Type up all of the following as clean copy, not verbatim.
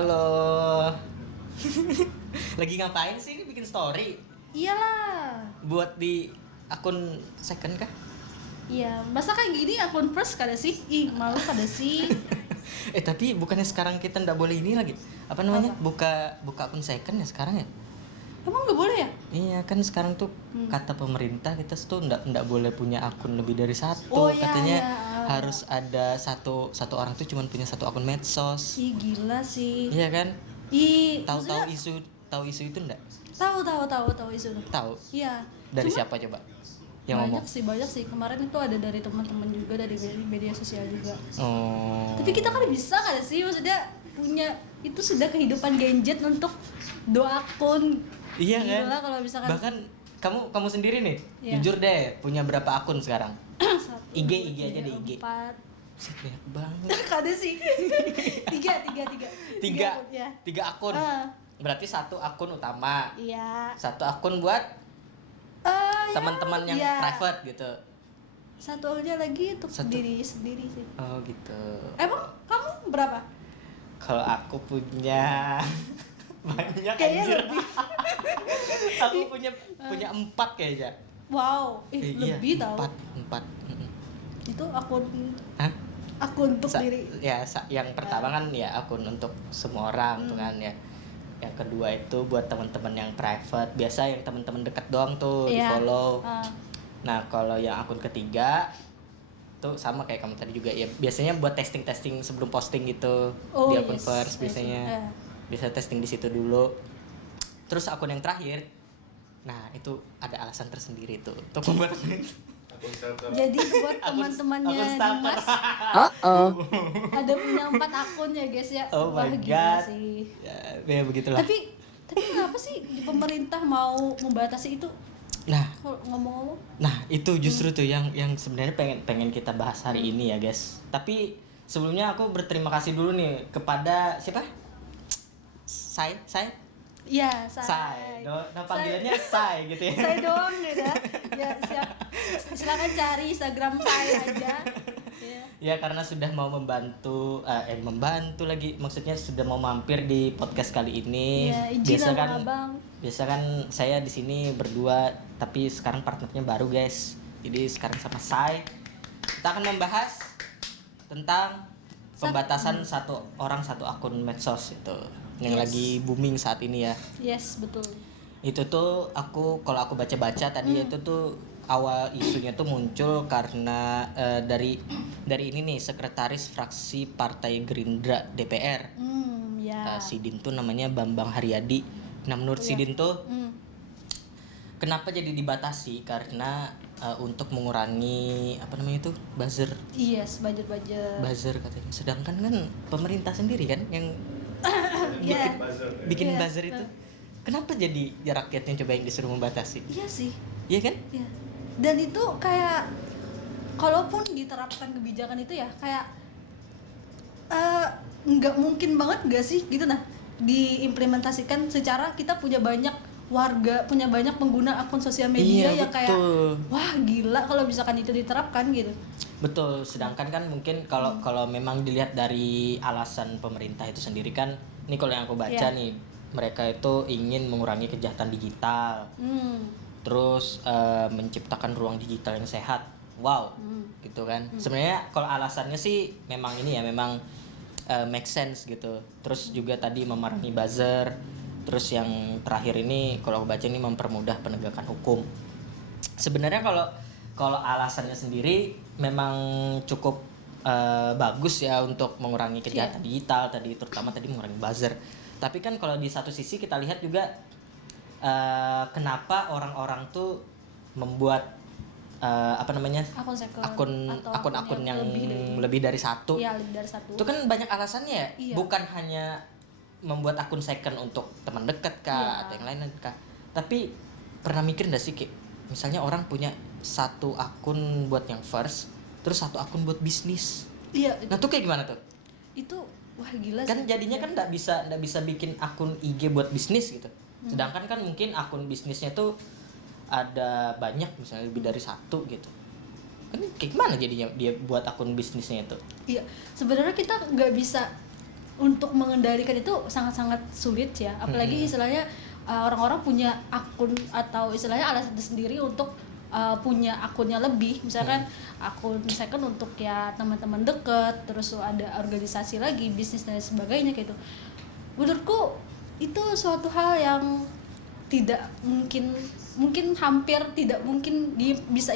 Halo. Lagi ngapain sih ini bikin story? Iyalah. Buat di akun second kah? Iya, masa kayak gini akun first kada sih? Ih, malu kada sih? Tapi bukannya sekarang kita ndak boleh ini lagi? Apa namanya? Buka akun second ya sekarang ya? Emang nggak boleh ya? Iya kan sekarang tuh kata pemerintah kita tuh ndak boleh punya akun lebih dari satu. Oh, iya, Katanya iya. harus ada satu orang tuh cuma punya satu akun medsos. Ih, gila sih. Iya kan? Ih, Tahu isu itu ndak? tahu isu itu. Tahu. Iya. Dari siapa coba? Yang ngomong? Banyak sih. Kemarin itu ada dari teman-teman juga, dari media sosial juga. Oh. Tapi kita kan bisa kada sih, maksudnya punya itu sudah kehidupan gadget untuk dua akun. Iya Gila kan? kalau misalkan Bahkan kamu sendiri nih, Iya. jujur deh, punya berapa akun sekarang? Satu, IG dua, aja tiga, deh, IG. 4. Set, banyak banget. Kada sih. tiga akun, ya. 3 akun. Berarti satu akun utama, Iya. satu akun buat teman-teman yang iya. private gitu. Satu aja lagi untuk Satu. diri sendiri sih. Oh gitu. Emang kamu berapa? Kalau aku punya banyak Kayaknya anjir. lebih. Aku punya 4 kayaknya. Wow, lebih iya, tahu. 4. Itu akun Hah? akun untuk diri. Yang pertama kan ya akun untuk semua orang tuh kan ya. Yang kedua itu buat teman-teman yang private, biasa yang teman-teman dekat doang tuh di Iya. follow. Nah kalau yang akun ketiga tuh sama kayak kamu tadi juga ya, biasanya buat testing sebelum posting gitu. Oh, Di akun yes. first biasanya. Bisa testing di situ dulu. Terus akun yang terakhir, nah itu ada alasan tersendiri tuh untuk membuat akun itu. Jadi buat teman-temannya akun starter. Dimas ada punya 4 akun ya guys ya. Oh Wah, my gila god. sih. Ya begitulah. Tapi kenapa sih di pemerintah mau membatasi itu? Nah, Kalau ngomong-ngomong, itu justru tuh yang sebenarnya pengen kita bahas hari ini ya guys. Tapi sebelumnya aku berterima kasih dulu nih kepada siapa? Sai. iya, saya. Nah panggilannya Sai gitu ya. Saya doang gitu ya. Ya, silakan cari Instagram saya aja. Ya. Ya karena sudah mau membantu lagi, maksudnya sudah mau mampir di podcast kali ini. Ya, izin sama Abang. Biasa kan saya di sini berdua, tapi sekarang partnernya baru guys. Jadi sekarang sama Sai kita akan membahas tentang pembatasan satu orang satu akun medsos itu yang lagi booming saat ini ya. Yes, betul. Itu tuh kalau aku baca-baca tadi itu tuh awal isunya tuh muncul karena dari ini nih, sekretaris fraksi Partai Gerindra DPR. Ya. Sidin tuh namanya Bambang Haryadi. Nah menurut Sidin tuh kenapa jadi dibatasi, karena untuk mengurangi apa namanya itu buzzer. Yes, budget. Buzzer katanya. Sedangkan kan pemerintah sendiri kan yang bikin buzzer itu. Kenapa jadi rakyatnya coba yang disuruh membatasi? Iya sih. Iya kan? Iya. Dan itu kayak kalaupun diterapkan kebijakan itu ya kayak nggak mungkin banget nggak sih gitu, nah diimplementasikan secara kita punya banyak warga, punya banyak pengguna akun sosial media yang kayak wah gila kalau misalkan itu diterapkan gitu. Betul, sedangkan kan mungkin kalau memang dilihat dari alasan pemerintah itu sendiri kan, ini kalau yang aku baca nih, mereka itu ingin mengurangi kejahatan digital. Terus menciptakan ruang digital yang sehat. Wow. Gitu kan. Sebenarnya kalau alasannya sih memang ini ya, memang make sense gitu. Terus juga tadi memerangi buzzer. Terus yang terakhir ini kalau aku baca ini mempermudah penegakan hukum. Sebenarnya kalau alasannya sendiri memang cukup bagus ya untuk mengurangi kejahatan digital tadi, terutama tadi mengurangi buzzer. Tapi kan kalau di satu sisi kita lihat juga kenapa orang-orang tuh membuat akun-akun yang lebih dari satu. Iya, lebih dari satu. Itu kan banyak alasannya ya. Iya. Bukan hanya membuat akun second untuk teman dekat kah atau yang lain kah. Tapi pernah mikir enggak sih kayak misalnya orang punya satu akun buat yang first, terus satu akun buat bisnis. Iya. Nah, tuh kayak gimana tuh? Itu wah gila Kan sih. jadinya kan enggak bisa bikin akun IG buat bisnis gitu. Sedangkan kan mungkin akun bisnisnya tuh ada banyak, misalnya lebih dari satu gitu. Kan kayak gimana jadinya dia buat akun bisnisnya itu? Iya, sebenarnya kita nggak bisa untuk mengendalikan itu sangat-sangat sulit ya, apalagi istilahnya orang-orang punya akun atau istilahnya alasan sendiri untuk punya akunnya lebih, misalkan akun second untuk ya teman-teman deket, terus ada organisasi lagi, bisnis dan sebagainya gitu. Menurutku itu suatu hal yang tidak mungkin hampir tidak mungkin bisa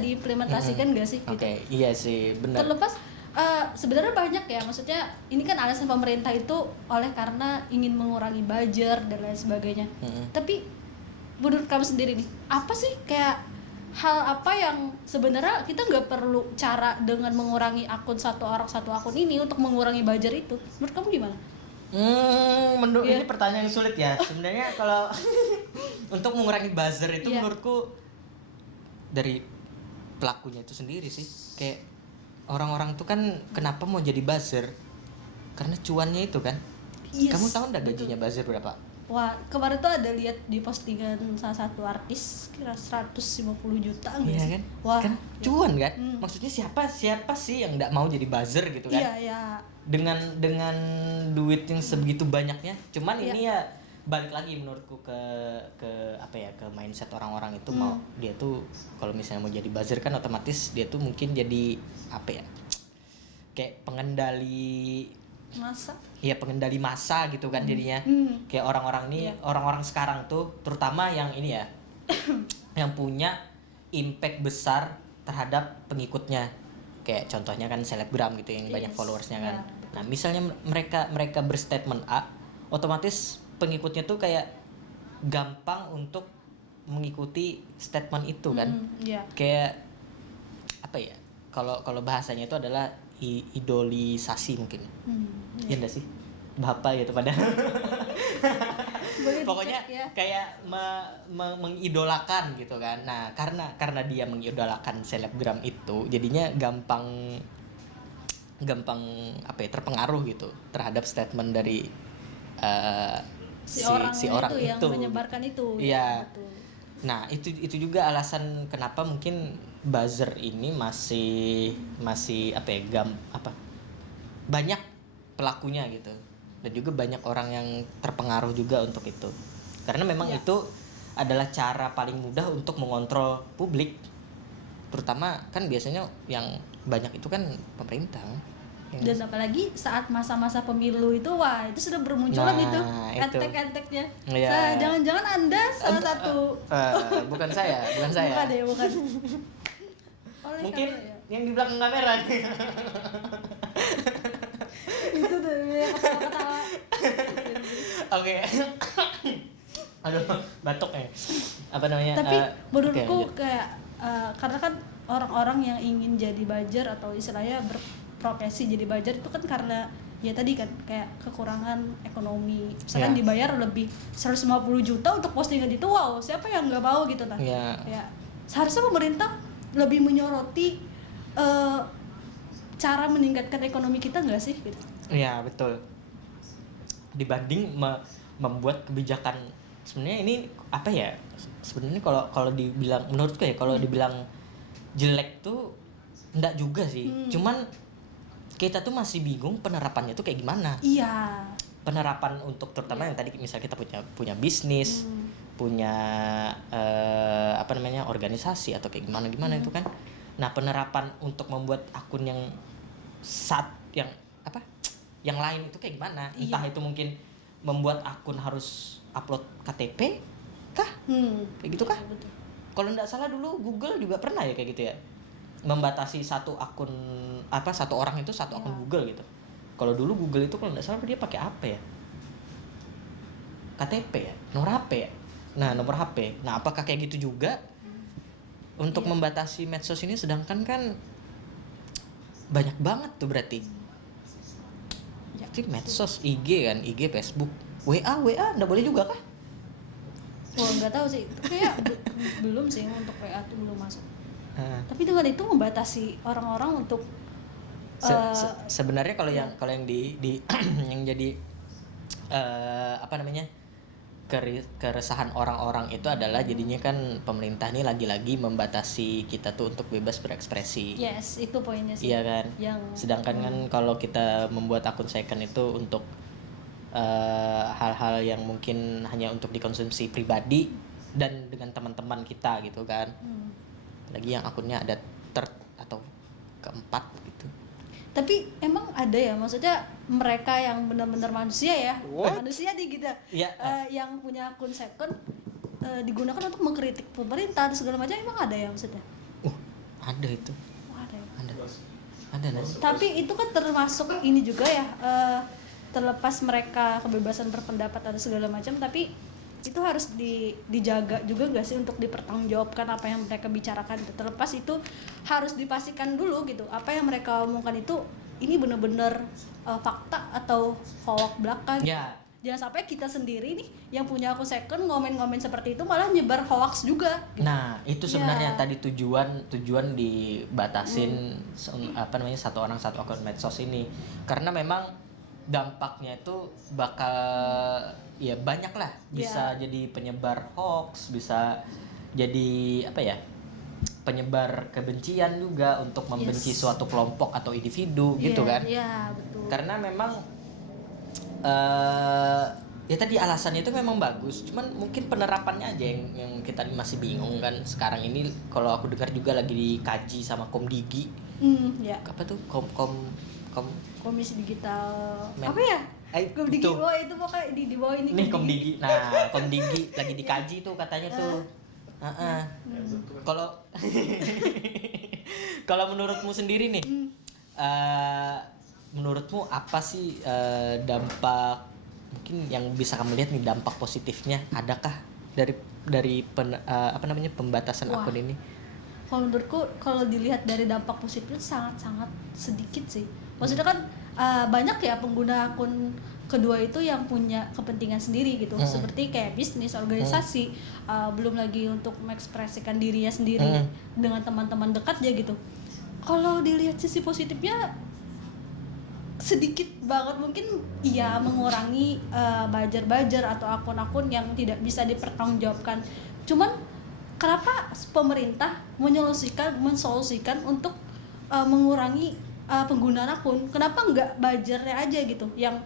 diimplementasikan gak sih gitu. Oke, iya sih, benar. Terlepas sebenarnya banyak ya, maksudnya ini kan alasan pemerintah itu oleh karena ingin mengurangi buzzer dan lain sebagainya. Tapi menurut kamu sendiri nih, apa sih kayak hal apa yang sebenarnya kita nggak perlu cara dengan mengurangi akun satu akun ini untuk mengurangi buzzer itu? Menurut kamu gimana? Ini pertanyaan yang sulit ya. Sebenarnya kalau untuk mengurangi buzzer itu menurutku dari pelakunya itu sendiri sih. Kayak orang-orang tuh kan kenapa mau jadi buzzer? Karena cuannya itu kan. Yes, kamu tahu enggak gajinya buzzer berapa? Wah, kemarin tuh ada lihat di postingan salah satu artis kira 150 juta gitu. Iya kan? Wah, kan cuan kan? Maksudnya siapa sih yang enggak mau jadi buzzer gitu kan? Iya. Dengan duit yang sebegitu banyaknya. Cuman ini ya balik lagi menurutku ke apa ya, ke mindset orang-orang itu mau dia tuh kalau misalnya mau jadi buzzer kan otomatis dia tuh mungkin jadi apa ya? Kayak pengendali massa gitu kan jadinya. Kayak orang-orang nih, orang-orang sekarang tuh terutama yang ini ya yang punya impact besar terhadap pengikutnya, kayak contohnya kan selebgram gitu yang banyak followersnya kan. Nah misalnya mereka berstatement A, otomatis pengikutnya tuh kayak gampang untuk mengikuti statement itu kan. Kayak apa ya, kalau bahasanya itu adalah idolisasi mungkin. Iya enggak sih? Bapak gitu padahal. Pokoknya kayak mengidolakan gitu kan. Nah, karena dia mengidolakan selebgram itu, jadinya gampang apa ya, terpengaruh gitu terhadap statement dari si orang itu yang menyebarkan itu. Iya. Nah, itu juga alasan kenapa mungkin buzzer ini masih apa ya, banyak pelakunya gitu, dan juga banyak orang yang terpengaruh juga untuk itu, karena memang itu adalah cara paling mudah untuk mengontrol publik, terutama kan biasanya yang banyak itu kan pemerintah. Dan apalagi saat masa-masa pemilu itu, wah itu sudah bermunculan itu antek-anteknya. Jangan-jangan Anda salah satu. Bukan saya. Bukan. Mungkin yang di belakang kamera. Itu tuh yang ketawa-ketawa. Oke. Aduh, batuk ya. Apa namanya? Tapi menurutku kayak karena kan orang-orang yang ingin jadi buzzer atau istilahnya berprofesi jadi buzzer itu kan karena ya tadi kan kayak kekurangan ekonomi. Misalkan dibayar lebih 150 juta untuk postingan itu, wow, siapa yang nggak mau gitu kan? Ya, seharusnya pemerintah lebih menyoroti cara meningkatkan ekonomi kita nggak sih gitu? Iya betul. Dibanding membuat kebijakan, sebenarnya ini apa ya? Sebenarnya kalau dibilang menurutku ya, kalau dibilang jelek tuh enggak juga sih. Cuman kita tuh masih bingung penerapannya tuh kayak gimana. Iya. Penerapan untuk terutama yang tadi misal kita punya bisnis, punya apa namanya, organisasi atau kayak gimana itu kan. Nah, penerapan untuk membuat akun yang yang lain itu kayak gimana? Entah itu mungkin membuat akun harus upload KTP kah? Kayak gitu kah? Kalau enggak salah dulu Google juga pernah ya kayak gitu ya. Membatasi satu orang itu satu akun Google gitu. Kalau dulu Google itu kalau enggak salah dia pakai apa ya? KTP ya, nomor HP ya. Nah, nomor HP. Nah, apakah kayak gitu juga untuk membatasi medsos ini, sedangkan kan banyak banget tuh berarti. Jadi medsos, IG kan, IG, Facebook, WA enggak boleh juga kah? Wah, enggak tahu sih. Kayak belum sih untuk WA tuh belum masuk. Tapi dengan itu membatasi orang-orang untuk sebenarnya kalau yang di yang jadi apa namanya, keresahan orang-orang itu adalah jadinya kan pemerintah ini lagi-lagi membatasi kita tuh untuk bebas berekspresi. Yes, itu poinnya sih. Iya kan. Sedangkan kan kalau kita membuat akun second itu untuk hal-hal yang mungkin hanya untuk dikonsumsi pribadi dan dengan teman-teman kita gitu kan. Lagi yang akunnya ada third atau keempat gitu. Tapi emang ada ya, maksudnya mereka yang benar-benar manusia ya, manusia nih gitu, yang punya akun second digunakan untuk mengkritik pemerintah dan segala macam, emang ada ya maksudnya? Ada itu. Ada nasi. Tapi itu kan termasuk ini juga ya, terlepas mereka kebebasan berpendapat atau segala macam, tapi itu harus dijaga juga nggak sih untuk dipertanggungjawabkan apa yang mereka bicarakan. Terlepas itu harus dipastikan dulu gitu, apa yang mereka omongkan itu ini benar-benar fakta atau hoax belaka gitu. Jangan sampai kita sendiri nih yang punya akun second ngomen-ngomen seperti itu malah nyebar hoax juga gitu. Nah itu sebenarnya tadi tujuan dibatasin satu orang satu akun medsos ini, karena memang dampaknya itu bakal ya banyak lah, bisa jadi penyebar hoax, bisa jadi penyebar kebencian juga untuk membenci suatu kelompok atau individu gitu kan. Betul. Karena memang ya tadi alasannya itu memang bagus, cuman mungkin penerapannya aja yang kita masih bingung kan. Sekarang ini kalau aku dengar juga lagi dikaji sama Komdigi. Apa tuh Komisi Digital apa ya? Komdigi itu pokoknya di bawah ini. Nih Komdigi. Nah, Komdigi lagi dikaji tuh katanya tuh. Kalau menurutmu sendiri nih, menurutmu apa sih dampak mungkin yang bisa kamu lihat nih, dampak positifnya adakah dari pembatasan akun ini? Kalau menurutku kalau dilihat dari dampak positifnya sangat-sangat sedikit sih. Maksudnya kan banyak ya pengguna akun kedua itu yang punya kepentingan sendiri gitu, seperti kayak bisnis, organisasi, belum lagi untuk mengekspresikan dirinya sendiri dengan teman-teman dekat ya gitu. Kalau dilihat sisi positifnya sedikit banget, mungkin mengurangi buzzer atau akun-akun yang tidak bisa dipertanggungjawabkan. Cuman kenapa pemerintah mensolusikan untuk mengurangi penggunaan akun? Kenapa enggak buzzernya aja gitu yang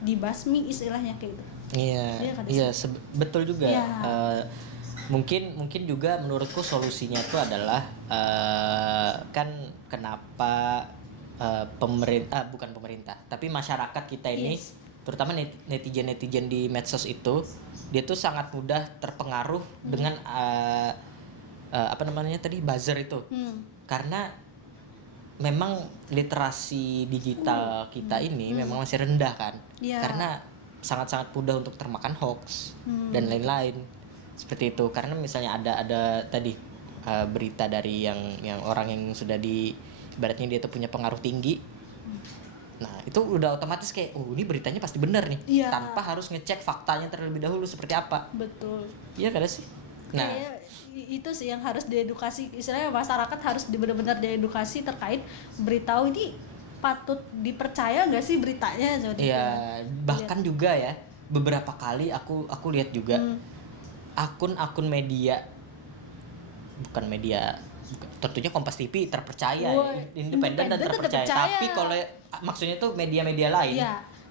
dibasmi istilahnya kayak gitu? Betul juga. Mungkin juga menurutku solusinya itu adalah kan kenapa bukan pemerintah tapi masyarakat kita ini, terutama netizen di medsos itu, dia tuh sangat mudah terpengaruh dengan buzzer itu. Karena memang literasi digital kita ini memang masih rendah kan. Karena sangat-sangat mudah untuk termakan hoax dan lain-lain seperti itu. Karena misalnya ada tadi berita dari yang orang yang sudah ibaratnya dia tuh punya pengaruh tinggi. Nah itu udah otomatis kayak ini beritanya pasti benar nih, tanpa harus ngecek faktanya terlebih dahulu seperti apa. Betul. Iya kan sih. Nah itu sih yang harus diedukasi, istilahnya masyarakat harus benar-benar diedukasi terkait berita ini patut dipercaya nggak sih beritanya. Bahkan juga ya beberapa kali aku lihat juga akun media, tentunya Kompas TV terpercaya, independen dan terpercaya. Tapi kalau maksudnya tuh media-media lain,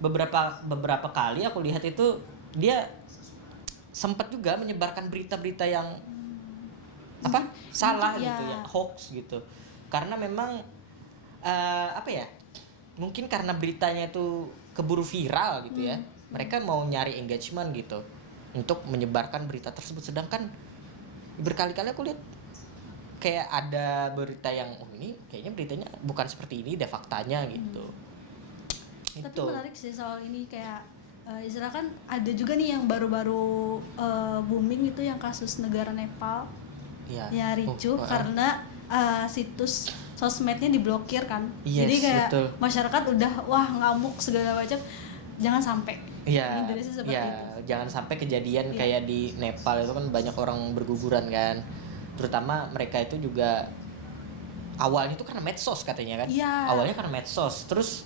beberapa kali aku lihat itu dia sempat juga menyebarkan berita-berita yang salah gitu ya, hoax gitu. Karena memang mungkin karena beritanya itu keburu viral gitu ya, mereka mau nyari engagement gitu untuk menyebarkan berita tersebut. Sedangkan berkali-kali aku lihat kayak ada berita yang ini kayaknya beritanya bukan seperti ini deh faktanya gitu. Tapi menarik sih soal ini, kayak istilah kan ada juga nih yang baru-baru booming itu yang kasus negara Nepal. Ricuh karena situs sosmednya diblokir kan. Jadi kayak masyarakat udah ngamuk segala macam. Jangan sampai Indonesia seperti itu. Jangan sampai kejadian kayak di Nepal itu kan banyak orang berguguran kan. Terutama mereka itu juga awalnya itu karena medsos katanya kan. Awalnya karena medsos, terus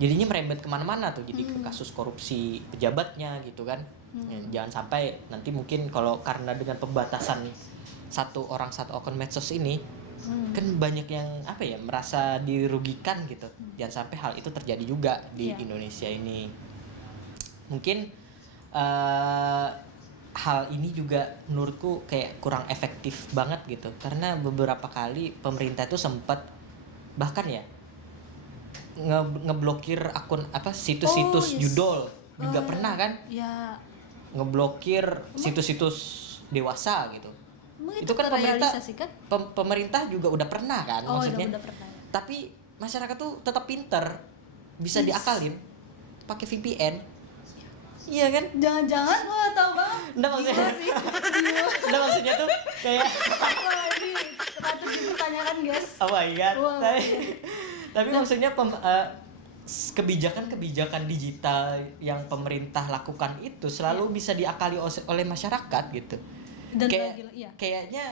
jadinya merembet kemana-mana tuh, jadi ke kasus korupsi pejabatnya gitu kan. Ya, jangan sampai nanti mungkin kalau karena dengan pembatasan satu orang satu akun medsos ini kan banyak yang apa ya merasa dirugikan gitu. Jangan sampai hal itu terjadi juga di Indonesia ini. Mungkin hal ini juga menurutku kayak kurang efektif banget gitu, karena beberapa kali pemerintah itu sempat bahkan ya ngeblokir akun apa situs-situs judul juga pernah kan Ya. ngeblokir situs-situs dewasa gitu. Itu kan pemerintah juga udah pernah kan maksudnya. Udah pernah, ya. Tapi masyarakat tuh tetap pinter, bisa diakalin pakai VPN. Iya kan? Jangan-jangan tahu banget. Nggak maksudnya tuh kayak Wah, ini patut dipertanyakan, guys. oh my god. Wow. Tapi maksudnya kebijakan-kebijakan digital yang pemerintah lakukan itu selalu bisa diakali oleh masyarakat gitu. Dan kayaknya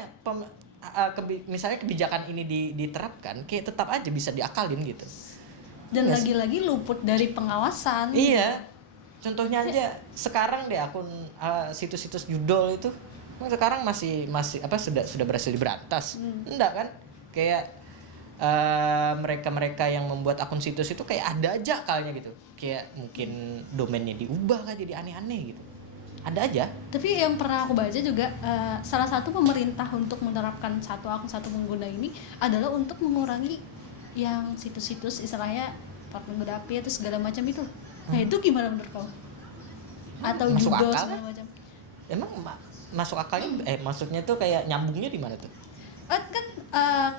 misalnya kebijakan ini diterapkan kayak tetap aja bisa diakalin gitu. Dan lagi-lagi luput dari pengawasan. Iya. Contohnya aja sekarang deh akun situs-situs judul itu sekarang masih apa sudah berhasil diberantas. Enggak kan? Kayak mereka yang membuat akun situs itu kayak ada aja akalnya gitu. Kayak mungkin domainnya diubah kan jadi aneh-aneh gitu. Ada aja. Tapi yang pernah aku baca juga salah satu pemerintah untuk menerapkan satu akun satu pengguna ini adalah untuk mengurangi yang situs-situs istilahnya pornografi itu segala macam itu. Nah itu gimana menurut kamu? Atau masuk judo akal segala macam? Emang masuk akalnya maksudnya tuh kayak nyambungnya di mana tuh? Kan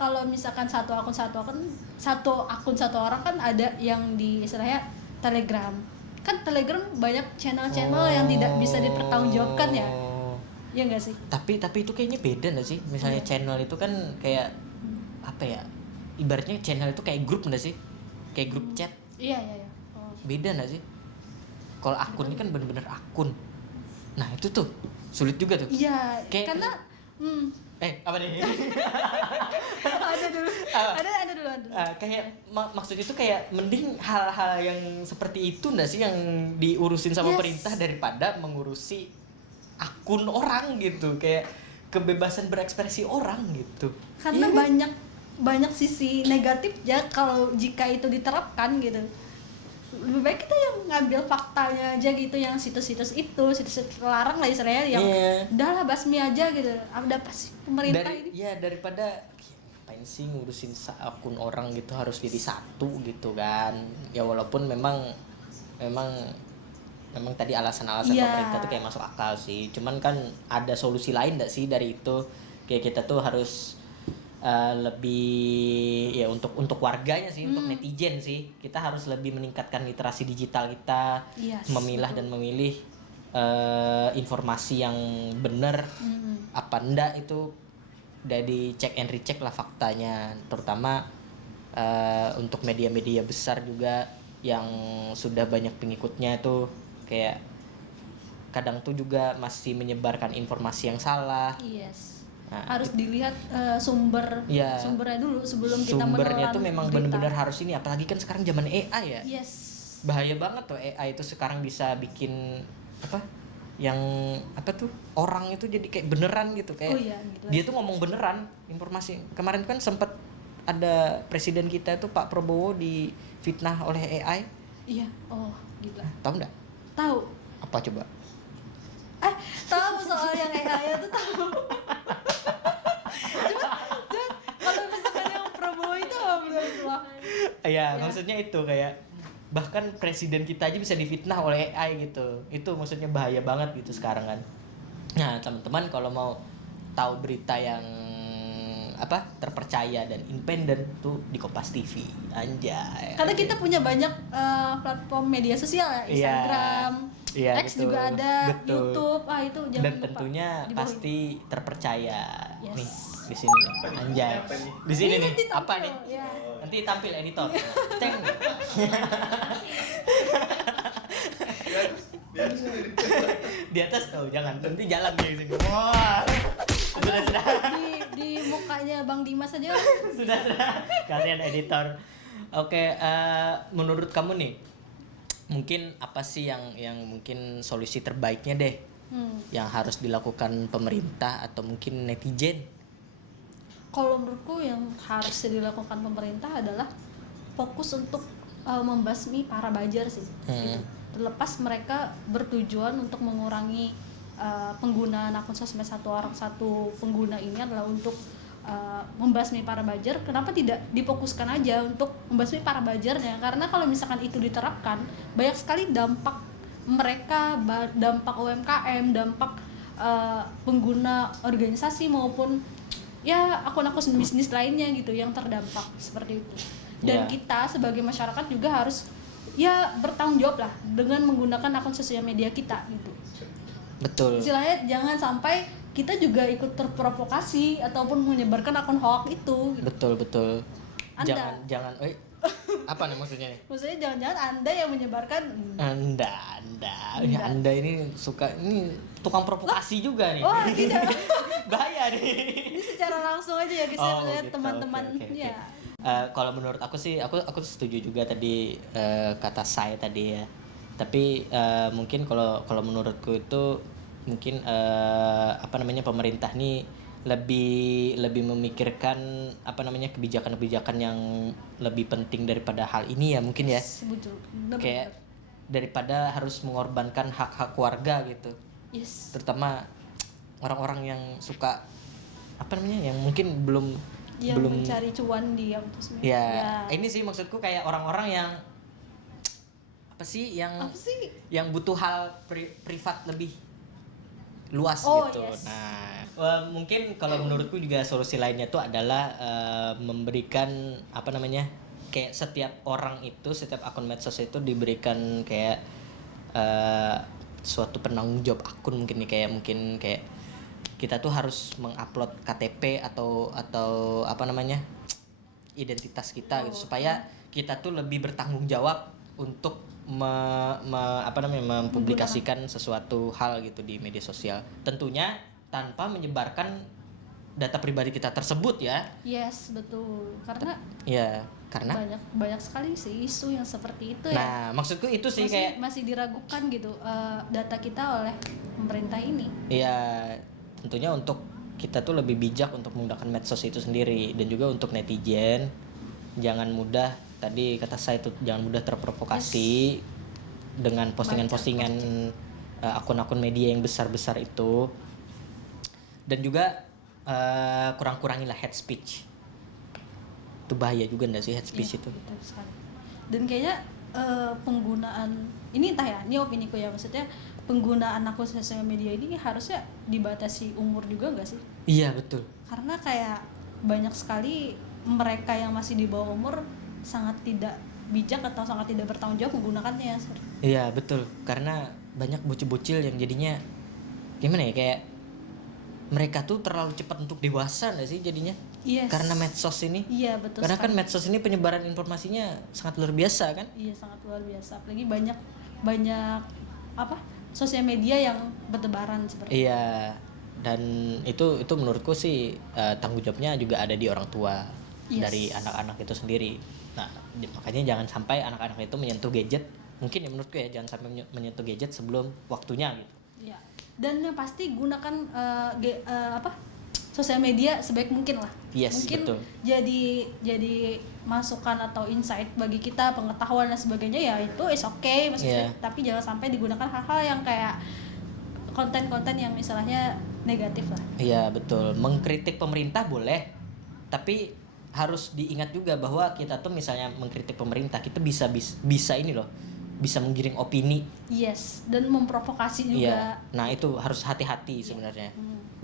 kalau misalkan satu akun satu orang kan ada yang di istilahnya Telegram. Kan Telegram banyak channel-channel yang tidak bisa dipertanggungjawabkan ya. Iya enggak sih? Tapi itu kayaknya beda enggak sih? Misalnya channel itu kan kayak apa ya? Ibaratnya channel itu kayak grup enggak sih? Kayak grup chat. Iya. Beda enggak sih? Kalau akun ini kan bener-bener akun. Nah, itu tuh sulit juga tuh. Iya, karena apa nih? ada dulu. Kayak maksudnya itu kayak mending hal-hal yang seperti itu enggak sih yang diurusin sama pemerintah daripada mengurusi akun orang gitu. Kayak kebebasan berekspresi orang gitu. Karena banyak sisi negatif ya kalau jika itu diterapkan gitu. Lebih baik kita yang ngambil faktanya aja gitu, yang situs-situs terlarang lah istilahnya yang udahlah basmi aja gitu. Ada apa sih pemerintah ini? Iya, daripada ngapain sih ngurusin akun orang gitu harus jadi satu gitu kan. Ya walaupun memang tadi alasan-alasan pemerintah tuh kayak masuk akal sih. Cuman kan ada solusi lain enggak sih dari itu? Kayak kita tuh harus lebih ya untuk warganya sih, untuk netizen sih, kita harus lebih meningkatkan literasi digital kita, memilah dan memilih informasi yang benar apa enggak itu dari cek and recheck lah faktanya, terutama untuk media-media besar juga yang sudah banyak pengikutnya itu kayak kadang tuh juga masih menyebarkan informasi yang salah. Nah, harus dilihat sumbernya dulu sebelum kita menelan sumbernya tuh memang benar-benar harus ini, apalagi kan sekarang zaman AI ya. Bahaya banget tuh AI itu sekarang bisa bikin orang itu jadi kayak beneran gitu, kayak dia tuh ngomong beneran informasi. Kemarin kan sempat ada presiden kita itu Pak Prabowo difitnah oleh AI. Iya. Oh, gila. Tahu enggak? Tahu. Apa coba? Tahu soal yang AI itu tahu. Kalau misalkan yang Prabowo itu belum. Iya, maksudnya itu kayak bahkan presiden kita aja bisa difitnah oleh AI gitu. Itu maksudnya bahaya banget gitu sekarang kan. Nah, teman-teman kalau mau tahu berita yang terpercaya dan independen tuh di Kompas TV. Anjay. Karena kita punya banyak platform media sosial ya, Instagram, X betul. Juga ada, YouTube. Itu jangan dan lupa. Tentunya pasti terpercaya. Nih, di sini nih. Anjay. Di sini nih. Apa nih? Ya. Nanti tampil editor. Ceng. Di atas tuh, jangan. Nanti jalan di sini. Wah. Sudah. Di mukanya Bang Dimas aja. Sudah. Kalian editor. Oke, menurut kamu nih, mungkin apa sih yang mungkin solusi terbaiknya deh yang harus dilakukan pemerintah atau mungkin netizen? Kalau menurutku yang harus dilakukan pemerintah adalah fokus untuk membasmi para buzzer sih. Gitu. Terlepas mereka bertujuan untuk mengurangi penggunaan akun sosmed satu pengguna ini adalah untuk membasmi para buzzer, kenapa tidak difokuskan aja untuk membasmi para buzzernya? Karena kalau misalkan itu diterapkan, banyak sekali dampak mereka, dampak UMKM, dampak pengguna organisasi maupun ya akun-akun bisnis lainnya gitu yang terdampak seperti itu. Dan kita sebagai masyarakat juga harus ya bertanggung jawab lah dengan menggunakan akun sosial media kita gitu. Betul. Istilahnya jangan sampai kita juga ikut terprovokasi ataupun menyebarkan akun hoax itu gitu. Betul. Jangan apa nih maksudnya nih? Maksudnya jangan-jangan Anda yang menyebarkan. Anda ini suka ini tukang provokasi juga nih. Oh, tidak. Bahaya nih. Ini secara langsung aja ya guys, lihat gitu. teman-teman Okay. ya. Kalau menurut aku sih aku setuju juga tadi kata saya tadi ya. Tapi mungkin kalau menurutku itu mungkin pemerintah nih lebih memikirkan kebijakan-kebijakan yang lebih penting daripada hal ini ya mungkin ya. Betul. Kayak daripada harus mengorbankan hak-hak warga gitu. Yes. Terutama orang-orang yang suka yang mungkin belum mencari cuan di yang sosmed. Ya, ini sih maksudku kayak orang-orang yang yang butuh hal privat lebih luas gitu. Yes. Nah, mungkin kalau menurutku juga solusi lainnya tuh adalah memberikan kayak setiap akun medsos itu diberikan kayak suatu penanggung jawab akun mungkin kayak kita tuh harus mengupload KTP atau identitas kita gitu supaya kita tuh lebih bertanggung jawab untuk mempublikasikan sesuatu hal gitu di media sosial. Tentunya tanpa menyebarkan data pribadi kita tersebut ya. Yes, betul. Karena banyak sekali sih isu yang seperti itu ya. Nah, maksudku itu sih masih diragukan gitu data kita oleh pemerintah ini. Iya, tentunya untuk kita tuh lebih bijak untuk menggunakan medsos itu sendiri, dan juga untuk netizen jangan mudah terprovokasi dengan postingan-postingan akun-akun media yang besar-besar itu. Dan juga kurang-kurangilah hate speech. Itu bahaya juga enggak sih hate speech itu? Betul sekali. Dan kayaknya penggunaan ini entah ya, ini opiniku ya, maksudnya penggunaan akun sosial media ini harusnya dibatasi umur juga nggak sih? Iya betul. Karena kayak banyak sekali mereka yang masih di bawah umur sangat tidak bijak atau sangat tidak bertanggung jawab menggunakannya. Iya betul, karena banyak bocil-bocil yang jadinya gimana ya, kayak mereka tuh terlalu cepat untuk dewasa nggak sih jadinya? Yes. Karena medsos ini. Iya betul. Karena sekali. Kan medsos ini penyebaran informasinya sangat luar biasa kan? Iya sangat luar biasa. Apalagi banyak sosial media yang bertebaran seperti itu. Iya. Dan itu menurutku sih tanggung jawabnya juga ada di orang tua. Yes. Dari anak-anak itu sendiri. Nah, makanya jangan sampai anak-anak itu menyentuh gadget. Mungkin ya menurutku ya, jangan sampai menyentuh gadget sebelum waktunya gitu. Iya. Dan yang pasti gunakan sosial media sebaik mungkin lah. Yes, mungkin betul. Jadi masukan atau insight bagi kita, pengetahuan dan sebagainya ya itu is okay maksudnya. Yeah. Tapi jangan sampai digunakan hal-hal yang kayak konten-konten yang istilahnya negatif lah. Iya betul. Mengkritik pemerintah boleh, tapi harus diingat juga bahwa kita tuh misalnya mengkritik pemerintah, kita bisa ini loh, bisa menggiring opini. Yes, dan memprovokasi juga. Iya. Nah itu harus hati-hati sebenarnya.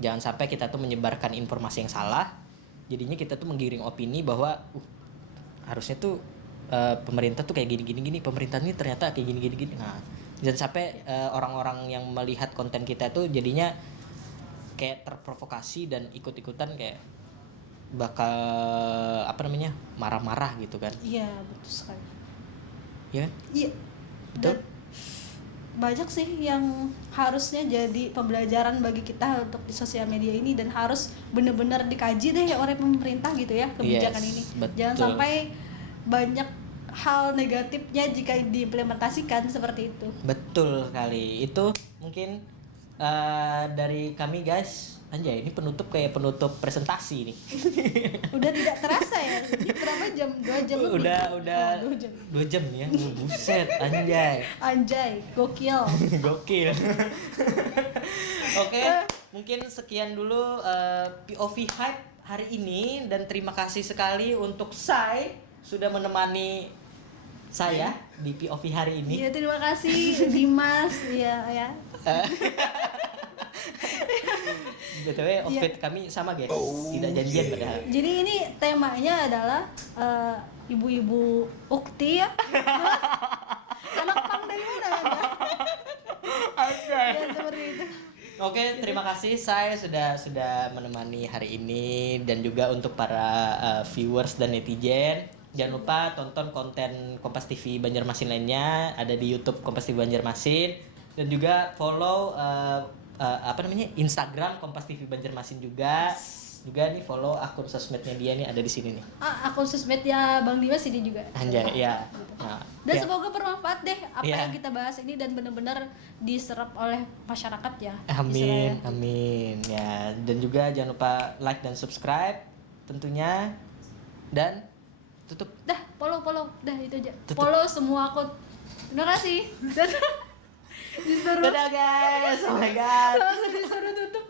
Jangan sampai kita tuh menyebarkan informasi yang salah, jadinya kita tuh menggiring opini bahwa harusnya tuh pemerintah tuh kayak gini, pemerintah ini ternyata kayak gini. Nah, jangan sampai orang-orang yang melihat konten kita tuh jadinya kayak terprovokasi dan ikut-ikutan kayak bakal marah-marah gitu kan. Iya, betul sekali. Iya. Iya. Betul. Banyak sih yang harusnya jadi pembelajaran bagi kita untuk di sosial media ini, dan harus benar-benar dikaji deh oleh pemerintah gitu ya kebijakan ini. Betul. Jangan sampai banyak hal negatifnya jika diimplementasikan seperti itu. Betul kali. Itu mungkin dari kami guys. Anjay, ini kayak penutup presentasi nih. Udah tidak terasa ya. Berapa jam? 2 jam lebih. Udah 2 jam ya. Buset, Anjay, gokil. Gokil. Oke, mungkin sekian dulu POV Hype hari ini, dan terima kasih sekali untuk Sai sudah menemani saya di POV hari ini. Iya, terima kasih Dimas. Iya. BTW outfit kami sama guys, tidak janjian padahal. Jadi ini temanya adalah ibu-ibu ukti ya. Anak pang dari mana Anda? Ya, seperti itu. Oke, terima kasih saya sudah menemani hari ini, dan juga untuk para viewers dan netizen. Jangan lupa tonton konten Kompas TV Banjarmasin lainnya, ada di YouTube Kompas TV Banjarmasin, dan juga follow Instagram Kompas TV Banjarmasin juga. Juga nih follow akun sosmednya dia nih, ada di sini nih. Akun sosmednya Bang Dimas ini juga. Anjay, ya. Nah, Dan ya. semoga bermanfaat deh apa Ya. yang kita bahas ini, dan benar-benar diserap oleh masyarakat ya. Amin, Istilahnya. amin ya. Dan juga jangan lupa like dan subscribe tentunya. Dan tutup. Dah, follow. Dah itu aja. Tutup. Follow semua akun. Terima kasih. Disuruh Dadah guys. Oh my god. langsung disuruh tutup.